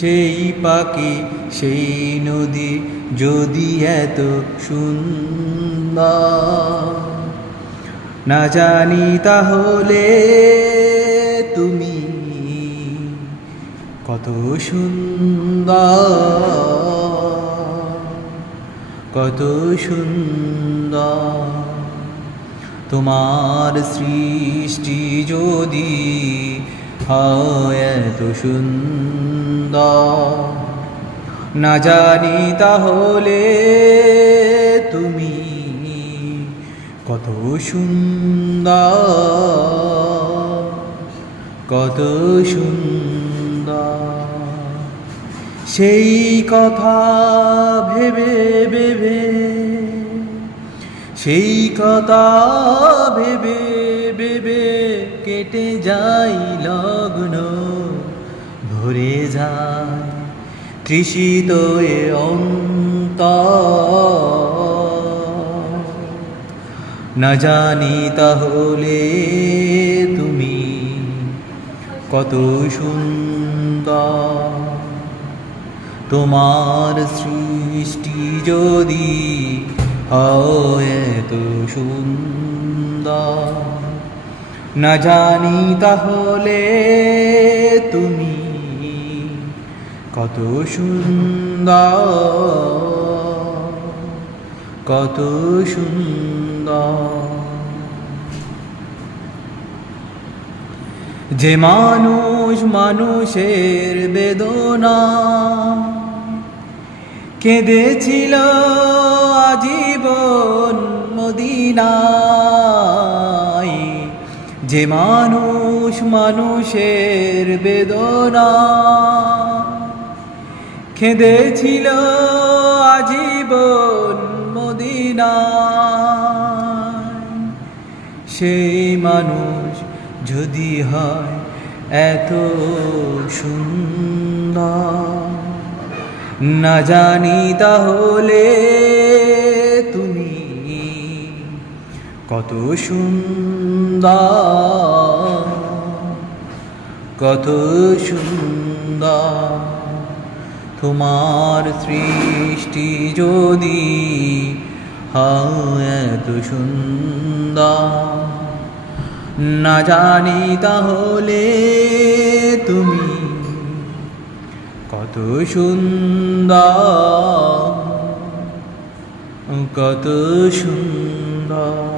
সেই পাখি, সেই নদী যদি এত সুন্দর। না জানি তাহলে তুমি কত সুন্দর কত সুন্দর। তোমার সৃষ্টি যদি হয় এত সুন্দর না জানি তাহলে তুমি কত সুন্দর কত সুন্দর। সেই কথা ভেবে ভেবে, সেই কথা ভেবে ভেবে কেটে যাই লগ্ন। যায়, তৃষিত এ অন্ত না জানি তাহলে তুমি কত সুন্দর। তোমার সৃষ্টি যদি হয় এত সুন্দর। না জানি তাহলে তুমি কত সুন্দর কত সুন্দর। যে মানুষ মানুষের বেদনা কেঁদেছিল আজীবন মদিনায়, যে মানুষ মানুষের বেদনা কেঁদেছিল আজীবন মদিনা সেই মানুষ যদি হয় এত সুন্দর। না জানি তাহলে তুমি কত সুন্দর কত সুন্দর। তোমার সৃষ্টি যদি হয় এত সুন্দর। না জানি তাহলে তুমি কত সুন্দর কত সুন্দর।